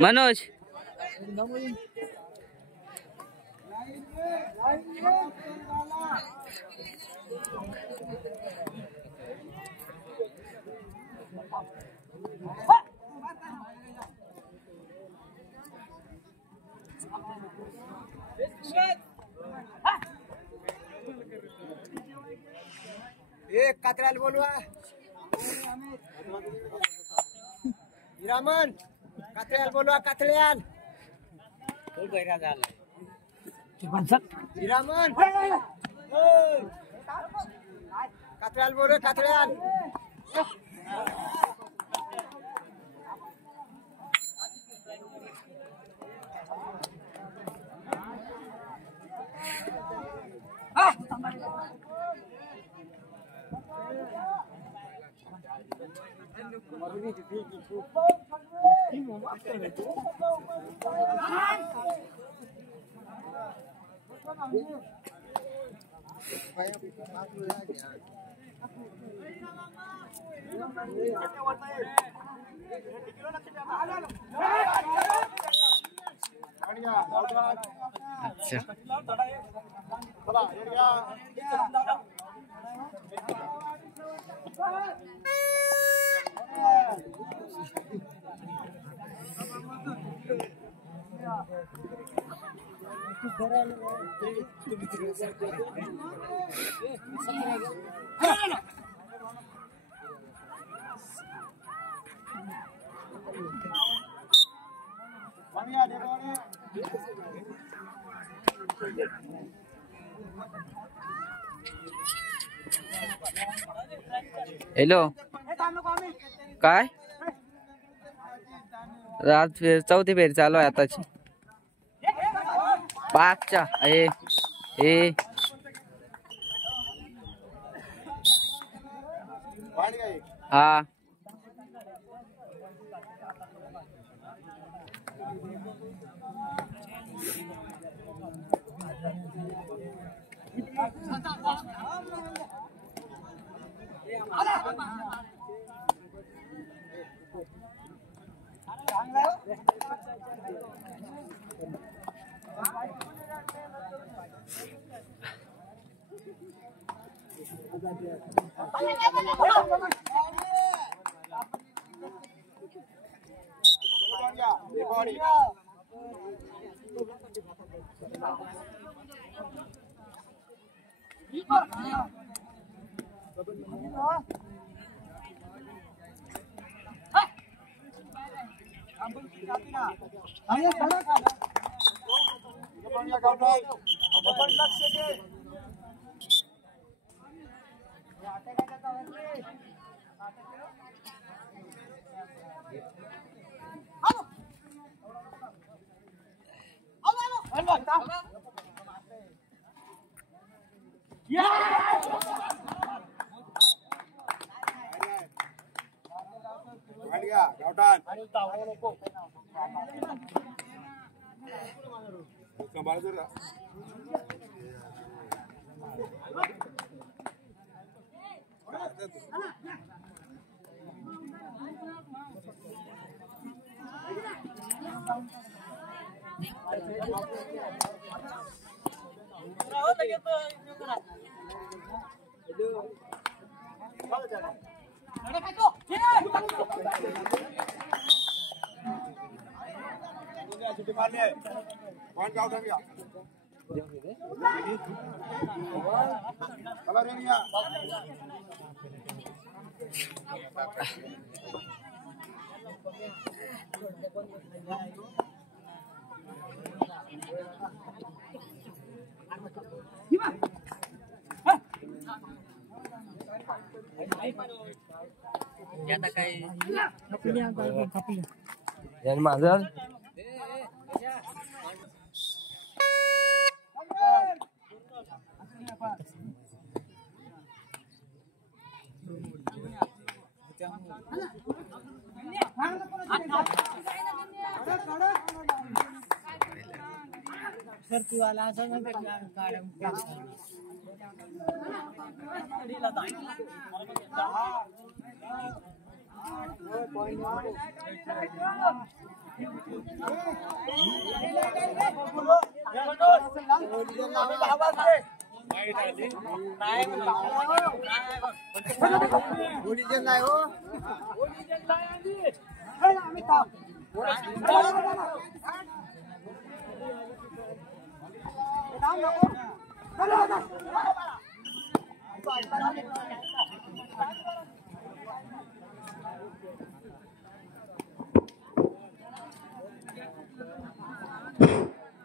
मनोज एक कातऱ्याला बोलवा हिरामन कातऱ्याला बोलवा कातऱ्याल तो गैरा झाला हिरामन कातऱ्याला बोलवा कातऱ्याल हॅलो काय रात फेर चौथी फेरी चालू आहे आताची पाचच्या ए हा माझं वाला असं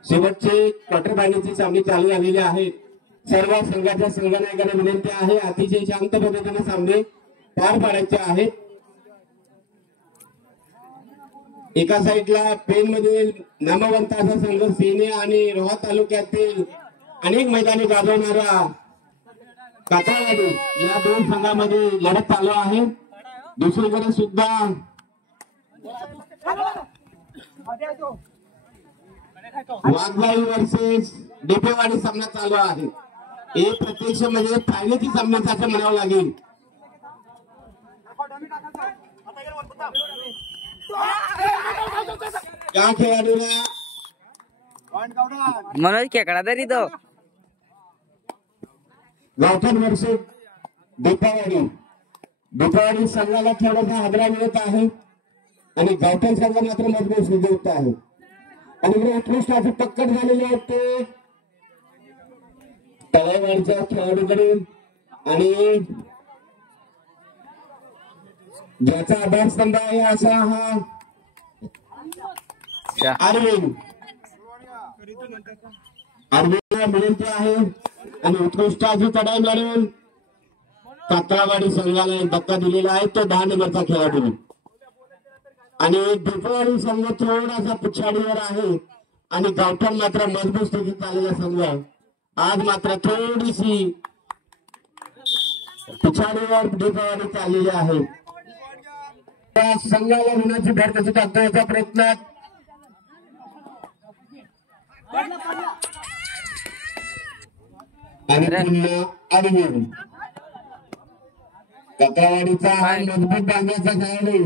शेवटचे क्वार्टर फायनलचे सामने चालू झालेले आहेत. सर्व संघाच्या संघनायकांना विनंती आहे अतिशय शांत पद्धतीने सामने पार पाडायचे आहेत. एका साईडला पेन मधील नामवंत असा संघ सेने आणि रोहा तालुक्यातील अनेक मैदानी गाजवणारा कातळवाडी या दोन संघांमध्ये लढत चालू आहे. दुसरीकडे सुद्धा वाघबाई वर्सेस डेपेवाडी सामना चालू आहे. हे प्रत्यक्ष म्हणजे फायनलची सामना असं म्हणावं लागेल. त्या खेळाडूला मनोज खेकडा तरी तो गावठाण वर्सेस डेपेवाडी संघाला थोडासा हादरा मिळत आहे आणि गावठाण संघ मात्र मजबूत विजययुक्त आहे. आणि उत्कृष्ट असे टक्कर झालेले आहेत ते तळेवाडीच्या खेळाडूकडे आणि ज्याचा आधारस्तंभ आहे असा हा अरविंद विनंती आहे आणि उत्कृष्ट अशी चढाई मिळून कातळवाडी संघाला एक धक्का दिलेला आहे तो 10 नंबरचा खेळाडू आणि डेपेवाडी संघ थोडासा पिछाडीवर आहे आणि गावठाण मात्र मजबूत स्थितीत चाललेला संघ आज मात्र थोडीशी पिछाडीवर डेपेवाडी चाललेली आहे. त्या संघाला होण्याची भर कशी टाकण्याचा प्रयत्न आणि पुन्हा अरविंद कातळवाडीचा मजबूत बांधण्याचा खेळाडू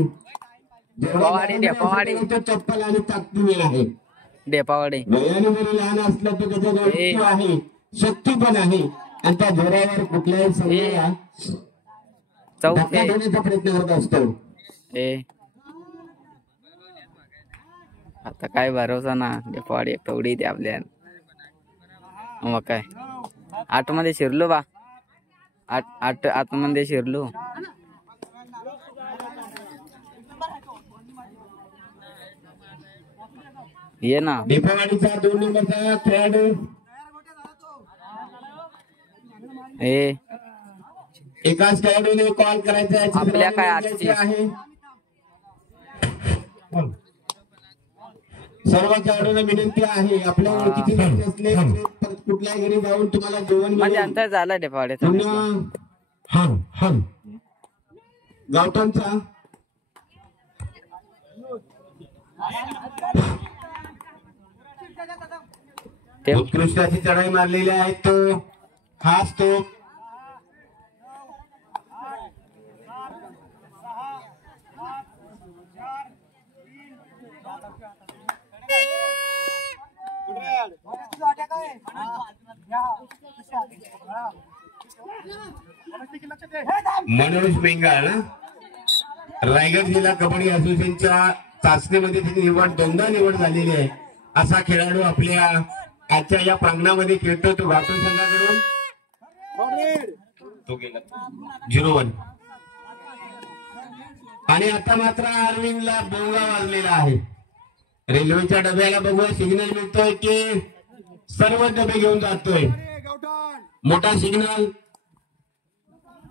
डेपावाडी तो चप्पल आणि ताकदीने आहे. डेपावाडी वयाने जरी लहान असलं तर त्याच्याजवळ शक्ती आहे शक्ती पण आहे आणि त्या जोरावर कुठल्याही संघाला धक्का देण्याचा प्रयत्न करत असतो. आता काय भरोसा ना डेपावाडी एक उडी ते आपल्या मग काय 8 मध्ये शिरलो बा 8 मध्ये शिरलो. ये ना डेपेवाडीचा 2 नंबरचा खेळाडू एकाच खेळाडूने कॉल करायचा आहे. आपल्या काय आजची आहे सर्व खेळाडूंना विनंती आहे आपल्या ओळखीचे व्यक्ती असले कुठल्याही घरी जाऊन तुम्हाला जेवण माझे अंतर झाला डेपावाडीचा गावठाणचा उत्कृष्टाची चढाई मारलेली आहे तो हाच तो मनोज मेंगाळ रायगड जिल्हा कबड्डी असोसिएशनच्या चाचणीमध्ये त्याची निवड 2दा निवड झालेली आहे. असा खेळाडू आपल्या आजच्या या प्रांगणामध्ये खेळतो तो गावठाण संघाकडून तो गेला 0-1 आणि आता मात्र अरविंदला बोंगा वाजलेला आहे. रेल्वेच्या डब्याला बघूया सिग्नल मिळतोय की सर्व डबे घेऊन जातोय मोठा सिग्नल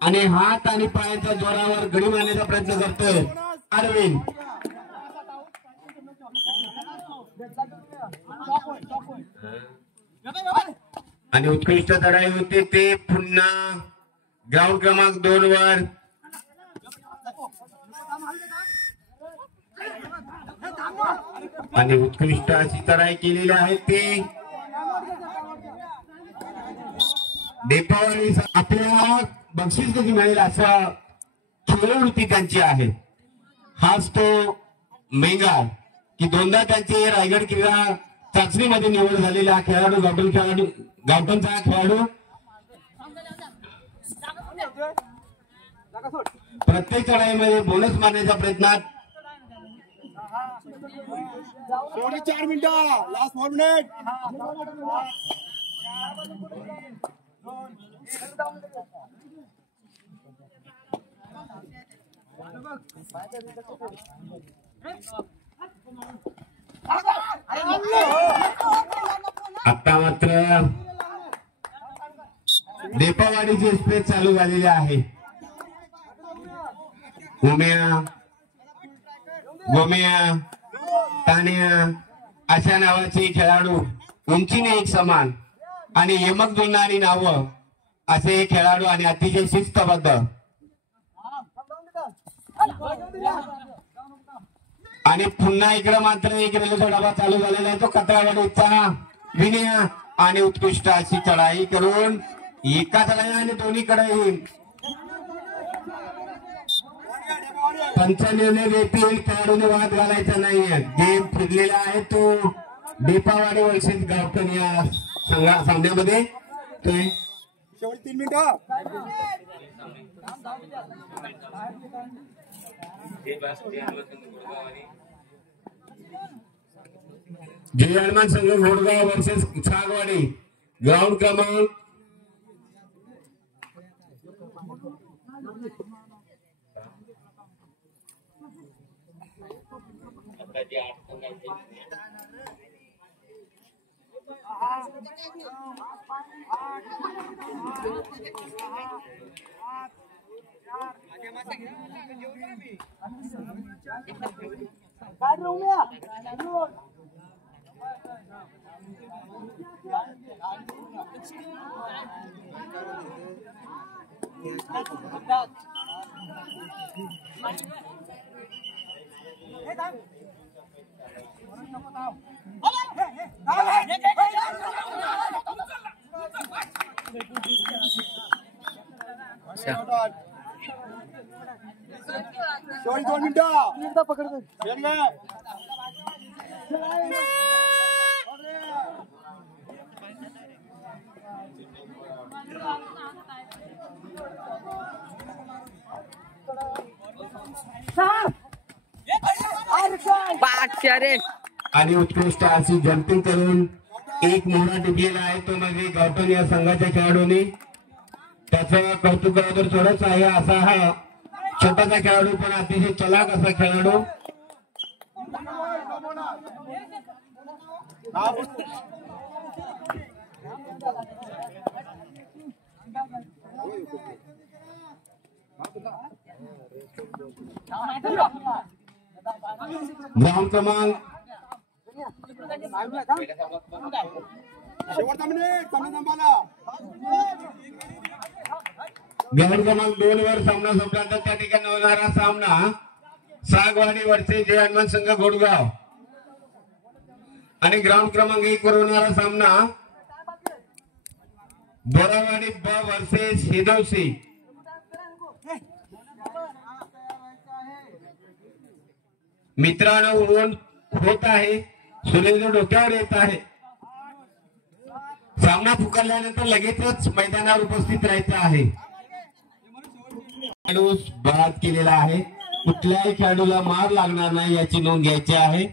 आणि हात आणि पायाच्या जोरावर गडी मारण्याचा प्रयत्न करतोय अरविंद. आणि उत्कृष्ट चढाई होते ते पुन्हा ग्राउंड क्रमांक 2 वर आणि उत्कृष्ट अशी चढाई केलेली आहे ते डेपावाडी आपल्याला बक्षीस कधी मिळेल असं खेळवृत्ती त्यांची आहे. हाच तो मेंगा की दोनदा त्यांची रायगड क्रीडा चाचणीमध्ये निवड झालेला हा खेळाडू गावठणचा हा खेळाडू प्रत्येक चढाईमध्ये बोनस मारण्याच्या प्रयत्नात 4 मिनिटं लास्ट 4 मिनिट आता मात्र देपावाडीची एक्सप्रेस चालू झालेली आहे. गोम्या तान्या अशा नावाचे खेळाडू उंचीने एक समान आणि यमक जुळणारी नावं असे हे खेळाडू आणि अतिशय शिस्तबद्ध. आणि पुन्हा इकडे मात्र एक रेल्वेचा डबा चालू झालेला आहे तो कत्रावाडीचा विनय आणि उत्कृष्ट अशी चढाई करून एका चढाई आणि दोन्हीकडे पंचनिर्णय देतील. खेळाडूने वाद घालायचा नाहीये. गेम फिरलेला आहे तो देपावाडी वर्षित गावठण या सामन्यामध्ये. शेवटी 3 मिनिटं जय हनुमान संघ घोडगाव वर्सेस छागवाडी. ग्राउंड क्रमांक 2 मिनिटं पकडतो. आणि उत्कृष्ट अशी जम्पिंग करून एक मोहरा टिकलेला आहे तो म्हणजे गावठण या संघाच्या खेळाडूंनी. त्याचं कौतुक करावं तर थोडंच आहे. असा हा छोटासा खेळाडू पण अतिशय चलाक असा खेळाडू. ग्राउंड क्रमांक शेवटचा मिनिट संपला. ग्राउंड क्रमांक 2 वर सामना संपल्यानंतर त्या ठिकाणी होणारा सामना सागवाडी वर्सेस जय हनुमान संघ घोडगाव आणि ग्राउंड क्रमांक 1 वर होणारा सामना बोरावाडी ब वर्सेस हिदवसी. मित्रांनो उडवून होत आहे. सूर्य डोक्यावर येत आहे. सामना पुकारल्यानंतर लगेचच मैदानावर उपस्थित राहायचं आहे. खेळाडू बाद केलेला आहे. कुठल्याही खेळाडूला मार लागणार नाही याची नोंद घ्यायची आहे.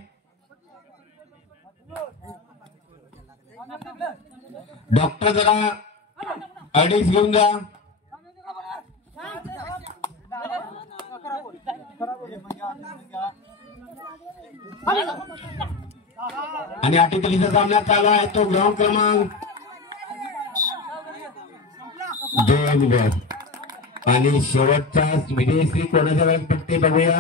डॉक्टर जरा अडीच घेऊन जा. आणि अटीतटीचा सामना चालू आहे तो ग्राउंड क्रमांक 2 वर. आणि शेवटचा विजयश्री कोणाच्या वेळेस पडते बघूया.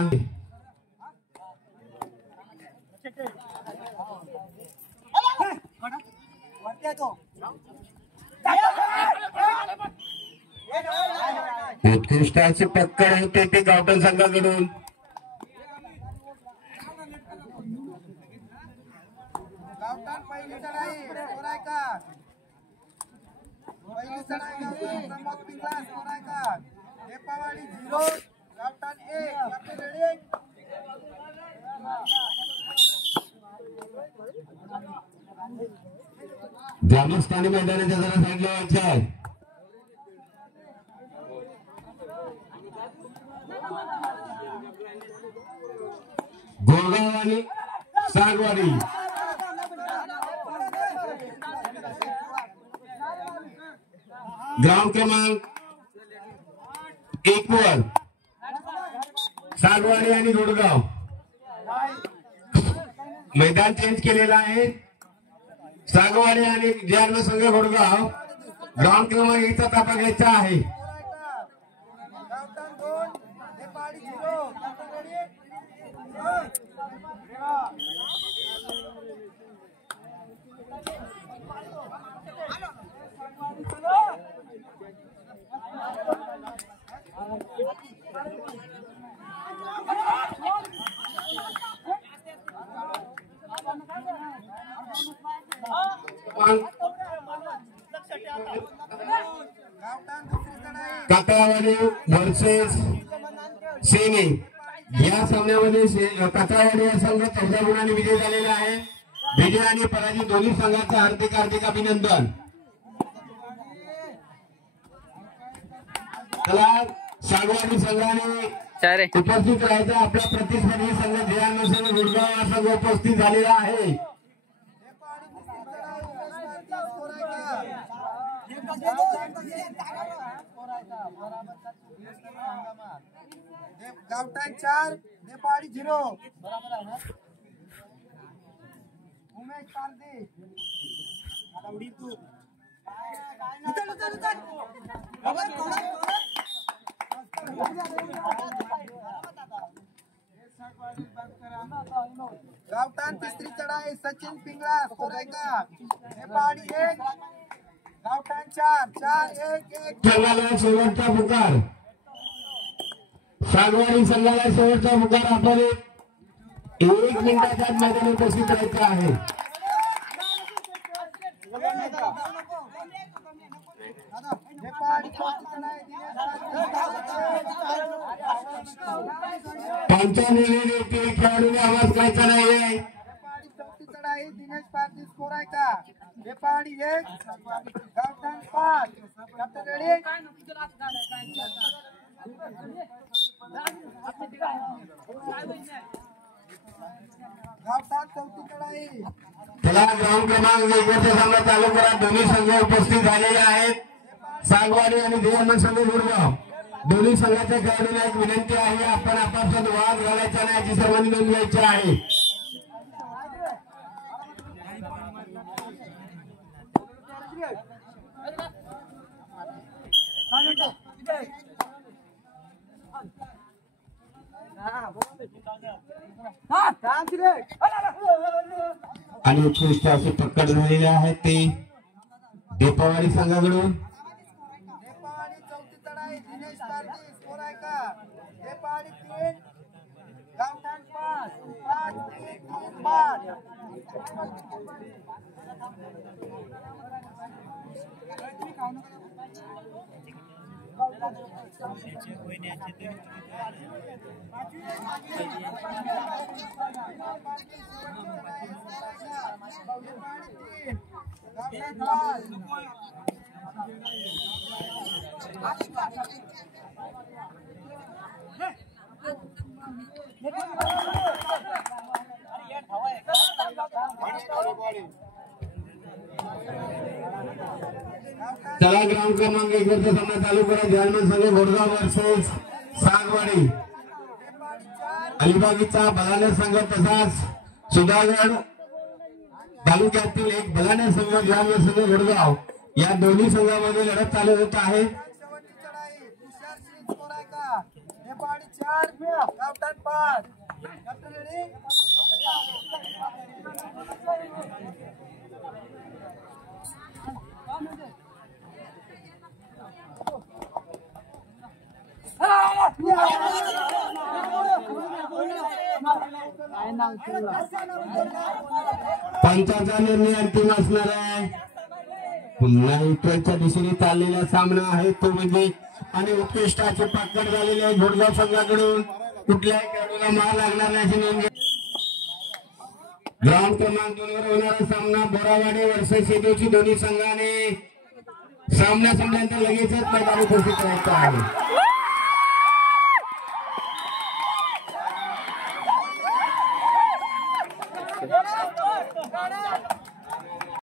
उत्कृष्ट अशी पक्कड होते ते गावठण संघाकडून. पहिली चढाई देपावाडी 0 गावठण 1. ग्रामस्थानी मैदानाच्या जरा साईडला व्हायचे आहे. गोरगाव आणि सागवाडी ग्राउंड क्रमांक 1 वर सागवाडी आणि गोरगाव मैदान चेंज केलेलं आहे. सागवाडी आणि जयर्ण संघ गोरगाव ग्राउंड क्रमांक 1 चा ताबा घ्यायचा आहे. कातळावाडी वर्सेस सेने या सामन्यामध्ये कातळावाडी या संघ 14 गुणांनी विजय झालेला आहे. विजय आणि पराजय दोन्ही संघांचं हार्दिक हार्दिक अभिनंदन. चला सागवाडी संघाने उपस्थित राहायचा. आपला प्रतिस्पर्धी संघ जयर्ण संघ गुरगाव हा संघ उपस्थित झालेला आहे. गावठाण 4 नेपाळी 0 उमेश पारदे आता उडी तू उचल उचल उचल गावठाण तिसरी चढाई सचिन पिंगळा सोरायका नेपाळी 1 गावठाण 4-4-1-1 संघाला शेवटचा पुकार. सागवाडी संघाला शेवटचा पुकार. आपण 1 मिनिटाच्या मैदानात उपस्थित राहायचं आहे. पंचावन्न खेळाडूने आवाज करायचा नाहीये. चढाई दिनेश पारदी स्कोर आहे का नेपाळी 1 गावठाण 5 कॅप्टन रेडी गावठाण चौथी चढाई. चला ग्राउंड क्रमांक 1 वरचा सामना चालू करा. दोन्ही संघ उपस्थित झालेले आहेत. सागवाडी आणि जयर्ण संघ गुरगाव दोन्ही संघाच्या खेळाडूंना एक विनंती आहे. आपण आपापसात वाद घालायचा नाही याची सर्वांनी नोंद घ्यायची आहे. आणि उत्कृष्ट असे पकड झालेले आहेत ते नेपाळी संघाकडून. नेपाळी चौथी चढाई दिनेश पारदी स्कोर आहे का नेपाळी 3 गावठाण 5-5-3-5 चला ग्राउंड क्रमांक 1 वरचा सामना चालू करा. जयर्ण संघ गोरगाव वर्सेस सागवाडी. अलिबागचा बलाढ्य संघ तसाच सुधागड तालुक्यातील एक बलाढ्य संघ जयर्ण संघ गोरगाव या दोन्ही संघांमध्ये लढत चालू होत आहे. नेपाळी 4 गावठाण 5 कॅप्टन रेडी पंचाचा निर्णय अंतिम असणार आहे. पुन्हा इकडच्या दिशेने चाललेला सामना आहे तो म्हणजे आणि उत्कृष्ट असे पकड झालेले आहे घोडगाव संघाकडून. कुठल्याही खेळाडूला मार लागणार नाही अशी नोंद. ग्राउंड क्रमांक 2 वर होणारा सामना बोरावाडी वर्सेस शेतीची दोन्ही संघाने सामना संपल्यानंतर लगेचच मैदानी घोषित करायचा आहे.